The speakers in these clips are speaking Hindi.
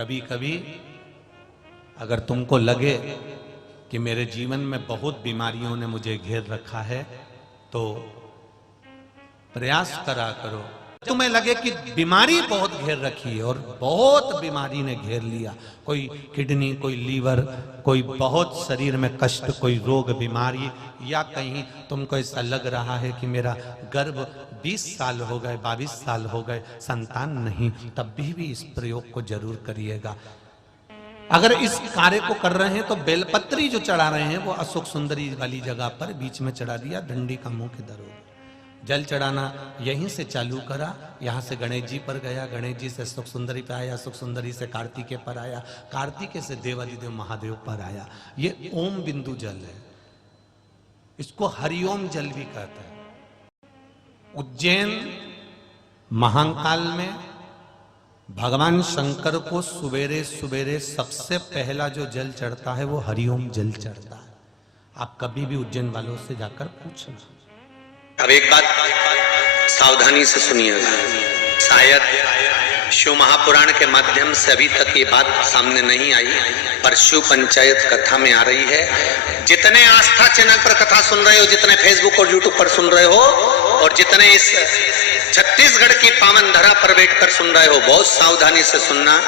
कभी कभी अगर तुमको लगे कि मेरे जीवन में बहुत बीमारियों ने मुझे घेर रखा है तो प्रयास करा करो। तुम्हें लगे कि बीमारी बहुत घेर रखी है और बहुत बीमारी ने घेर लिया, कोई किडनी, कोई लीवर, कोई बहुत शरीर में कष्ट, कोई रोग बीमारी, या कहीं तुमको ऐसा लग रहा है कि मेरा गर्भ 20 साल हो गए, 22 साल हो गए, संतान नहीं, तब भी इस प्रयोग को जरूर करिएगा। अगर इस कार्य को कर रहे हैं तो बेलपत्री जो चढ़ा रहे हैं वो अशोक सुंदरी वाली जगह पर बीच में चढ़ा दिया, डंडी का मुंह के दरों। जल चढ़ाना यहीं से चालू करा, यहाँ से गणेश जी पर गया, गणेश जी से अशोक सुंदरी पर आया, अशोक सुंदरी से कार्तिकेय पर आया, कार्तिकेय से देवादिदेव महादेव पर आया। ये ओम बिंदु जल है, इसको हरिओम जल भी कहते हैं। उज्जैन महाकाल में भगवान शंकर को सुबेरे सुबेरे सबसे पहला जो जल चढ़ता है वो हरिओम जल चढ़ता है। आप कभी भी उज्जैन वालों से जाकर पूछना। अब एक बात सावधानी से सुनिएगा, शायद शिव महापुराण के माध्यम से अभी तक ये बात सामने नहीं आई, पर शिव पंचायत कथा में आ रही है। जितने आस्था चैनल पर कथा सुन रहे हो, जितने फेसबुक और यूट्यूब पर सुन रहे हो, और जितने इस छत्तीसगढ़ की पावन धरा पर बैठकर सुन रहे हो, बहुत सावधानी से सुनना।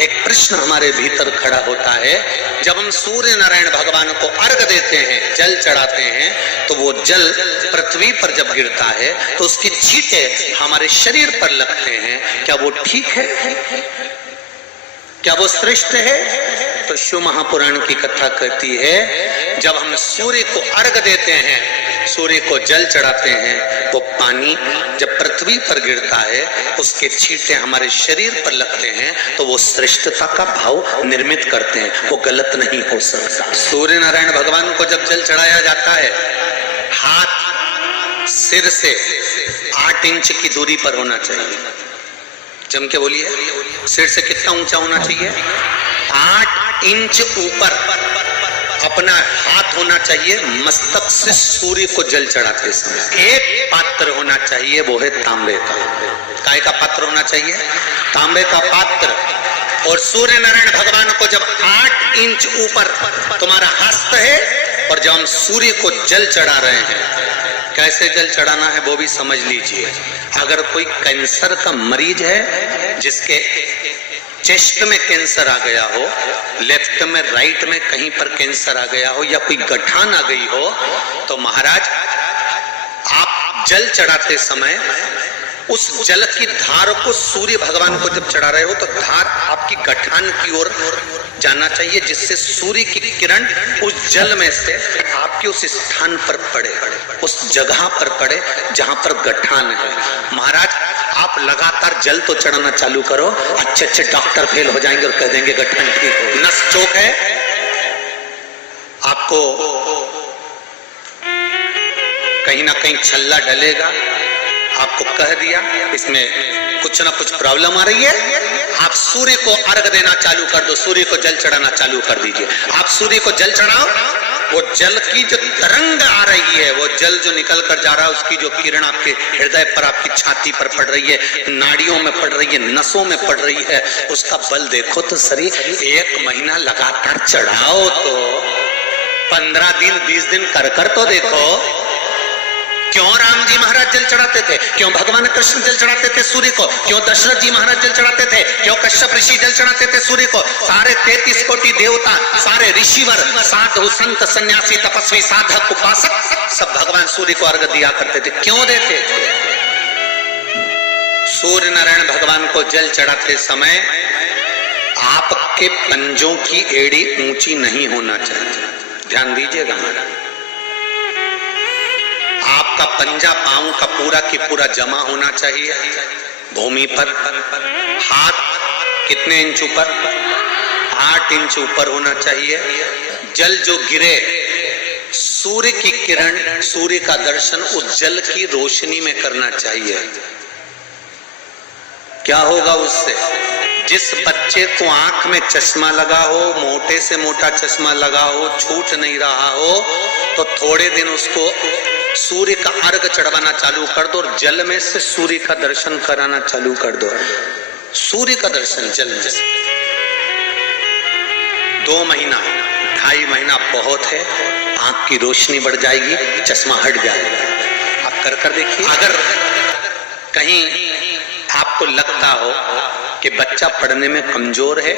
एक प्रश्न हमारे भीतर खड़ा होता है, जब हम सूर्य नारायण भगवान को अर्घ देते हैं, जल चढ़ाते हैं, तो वो जल पृथ्वी पर जब गिरता है तो उसकी छींटे हमारे शरीर पर लगते हैं। क्या वो ठीक है? क्या वो श्रेष्ठ है? तो शिव महापुराण की कथा कहती है, जब हम सूर्य को अर्घ देते हैं, सूर्य को जल चढ़ाते हैं, वो पानी जब पृथ्वी पर गिरता है, उसके छींटे हमारे शरीर पर लगते हैं, तो वो श्रेष्ठता का भाव निर्मित करते हैं, वो गलत नहीं हो सकता। सूर्य नारायण भगवान को जब जल चढ़ाया जाता है, हाथ सिर से 8 इंच की दूरी पर होना चाहिए। जम के बोलिए, सिर से कितना ऊंचा होना चाहिए? 8 इंच ऊपर अपना हाथ होना चाहिए। मस्तक से सूर्य को जल चढ़ाते समय एक पात्र होना चाहिए, वो है तांबे का। काय का पात्र होना चाहिए? तांबे का पात्र। और सूर्य नारायण भगवान को जब 8 इंच ऊपर तुम्हारा हस्त है, और जब हम सूर्य को जल चढ़ा रहे हैं, कैसे जल चढ़ाना है वो भी समझ लीजिए। अगर कोई कैंसर का मरीज है, जिसके चेस्ट में कैंसर आ गया हो, लेफ्ट में, राइट में कहीं पर कैंसर आ गया हो, या कोई गठान आ गई हो, तो महाराज आप जल चढ़ाते समय उस जल की धार को सूर्य भगवान को जब चढ़ा रहे हो, तो धार आपकी गठान की ओर जाना चाहिए, जिससे सूर्य की किरण उस जल में से आपके उस स्थान पर पड़े, उस जगह पर पड़े जहां पर गठान है। महाराज आप लगातार जल तो चढ़ाना चालू करो, अच्छे अच्छे डॉक्टर फेल हो जाएंगे और कह देंगे गठान ठीक हो। नस चौक है, आपको कहीं ना कहीं छल्ला डलेगा, आपको कह दिया इसमें कुछ ना कुछ प्रॉब्लम आ रही है, आप सूर्य को अर्घ देना चालू कर दो, सूर्य को जल चढ़ाना चालू कर दीजिए। आप सूर्य को जल चढ़ाओ, वो जल की जो तरंग आ रही है, वो जल जो निकल कर जा रहा है, उसकी जो किरण आपके हृदय पर, आपकी छाती पर पड़ रही है, नाड़ियों में पड़ रही है, नसों में पड़ रही है, उसका बल देखो तो सही। 1 महीना लगातार चढ़ाओ तो 15 दिन 20 दिन कर तो देखो। क्यों राम जी महाराज जल चढ़ाते थे? क्यों भगवान कृष्ण जल चढ़ाते थे सूर्य को? क्यों दशरथ जी महाराज जल चढ़ाते थे? क्यों कश्यप ऋषि जल चढ़ाते थे सूर्य को? सारे 33 कोटि देवता, सारे ऋषिवर, साधु संत सन्यासी तपस्वी साधक उपासक सब भगवान सूर्य को अर्घ दिया करते थे। क्यों देते थे? सूर्य नारायण भगवान को जल चढ़ाते समय आपके पंजों की एड़ी ऊंची नहीं होना चाहिए। ध्यान दीजिएगा महाराज, आपका पंजा पांव का पूरा की पूरा जमा होना चाहिए भूमि पर। हाथ कितने इंच ऊपर? 8 इंच ऊपर होना चाहिए। जल जो गिरे, सूर्य की किरण, सूर्य का दर्शन उस जल की रोशनी में करना चाहिए। क्या होगा उससे? जिस बच्चे को आंख में चश्मा लगा हो, मोटे से मोटा चश्मा लगा हो, छूट नहीं रहा हो, तो थोड़े दिन उसको सूर्य का अर्घ चढ़वाना चालू कर दो और जल में से सूर्य का दर्शन कराना चालू कर दो। सूर्य का दर्शन जल में से। 2 महीना 2.5 महीना बहुत है, आंख की रोशनी बढ़ जाएगी, चश्मा हट जाएगा। आप कर देखिए। अगर कहीं आपको लगता हो कि बच्चा पढ़ने में कमजोर है,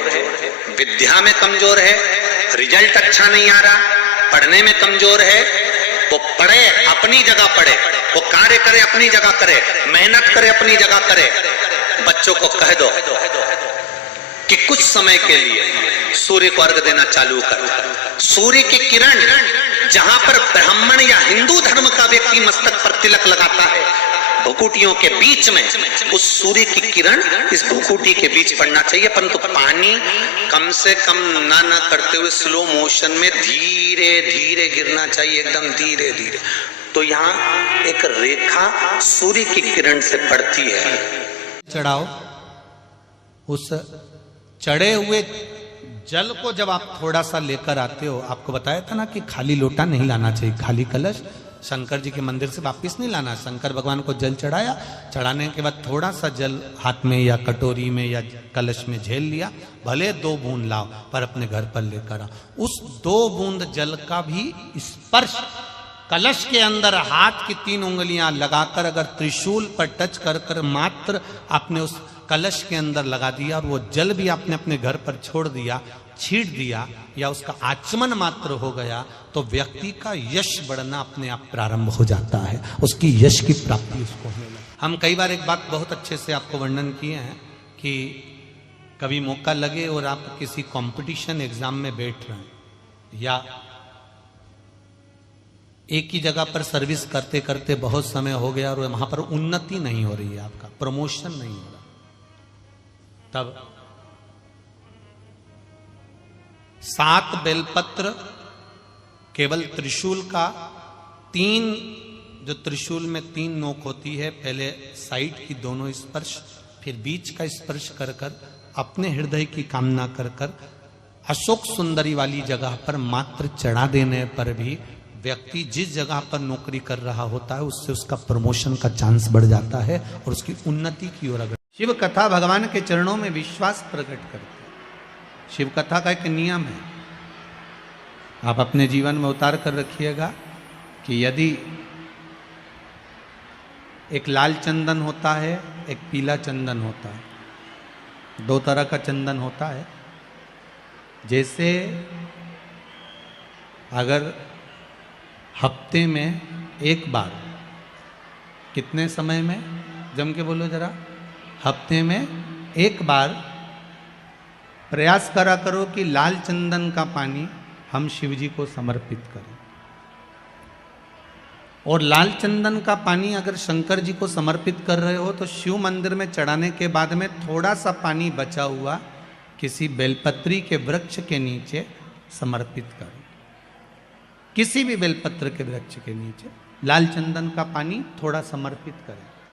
विद्या में कमजोर है, रिजल्ट अच्छा नहीं आ रहा, पढ़ने में कमजोर है, वो पढ़े, अपनी जगह पढ़े, वो कार्य करे, अपनी जगह करे, मेहनत करे, अपनी जगह करे। बच्चों को कह दो कि कुछ समय के लिए सूर्य को अर्घ देना चालू कर। सूर्य की किरण जहां पर ब्राह्मण या हिंदू धर्म का व्यक्ति मस्तक पर तिलक लगाता है, भुकुटियों के बीच में उस सूर्य की किरण इस भुकुटी के बीच पड़ना चाहिए, परंतु पानी कम से कम ना करते हुए स्लो मोशन में धीरे धीरे गिरना चाहिए, एकदम धीरे धीरे। तो यहाँ एक रेखा सूर्य की किरण से पड़ती है। चढ़ाओ, उस चढ़े हुए जल को जब आप थोड़ा सा लेकर आते हो, आपको बताया था ना कि खाली लोटा नहीं लाना चाहिए, खाली कलश शंकर जी के मंदिर से वापस नहीं लाना। शंकर भगवान को जल चढ़ाया, चढ़ाने के बाद थोड़ा सा जल हाथ में या कटोरी में या कलश में झेल लिया, भले 2 बूंद लाओ पर अपने घर पर लेकर आओ। उस 2 बूंद जल का भी स्पर्श कलश के अंदर हाथ की 3 उंगलियां लगाकर अगर त्रिशूल पर टच कर कर मात्र आपने उस कलश के अंदर लगा दिया और वो जल भी आपने अपने घर पर छोड़ दिया, छीट दिया या उसका आचमन मात्र हो गया, तो व्यक्ति का यश बढ़ना अपने आप प्रारंभ हो जाता है, उसकी यश की प्राप्ति उसको होने लगती। हम कई बार एक बात बहुत अच्छे से आपको वर्णन किए हैं कि कभी मौका लगे और आप किसी कंपटीशन एग्जाम में बैठ रहे हैं या एक ही जगह पर सर्विस करते करते बहुत समय हो गया और वहां पर उन्नति नहीं हो रही है, आपका प्रमोशन नहीं हो रहा, तब 7 बेलपत्र केवल त्रिशूल का 3, जो त्रिशूल में 3 नोक होती है, पहले साइड की दोनों स्पर्श, फिर बीच का स्पर्श कर कर अपने हृदय की कामना कर कर अशोक सुंदरी वाली जगह पर मात्र चढ़ा देने पर भी व्यक्ति जिस जगह पर नौकरी कर रहा होता है उससे उसका प्रमोशन का चांस बढ़ जाता है और उसकी उन्नति की ओर अग्रसर। शिव कथा भगवान के चरणों में विश्वास प्रकट करती है। शिव कथा का एक नियम है, आप अपने जीवन में उतार कर रखिएगा कि यदि एक लाल चंदन होता है, एक पीला चंदन होता है, 2 तरह का चंदन होता है। जैसे अगर हफ्ते में एक बार, कितने समय में, जम के बोलो जरा, हफ्ते में एक बार प्रयास करा करो कि लाल चंदन का पानी हम शिव जी को समर्पित करें। और लाल चंदन का पानी अगर शंकर जी को समर्पित कर रहे हो तो शिव मंदिर में चढ़ाने के बाद में थोड़ा सा पानी बचा हुआ किसी बेलपत्री के वृक्ष के नीचे समर्पित करो। किसी भी बेलपत्र के वृक्ष के नीचे लाल चंदन का पानी थोड़ा समर्पित करें।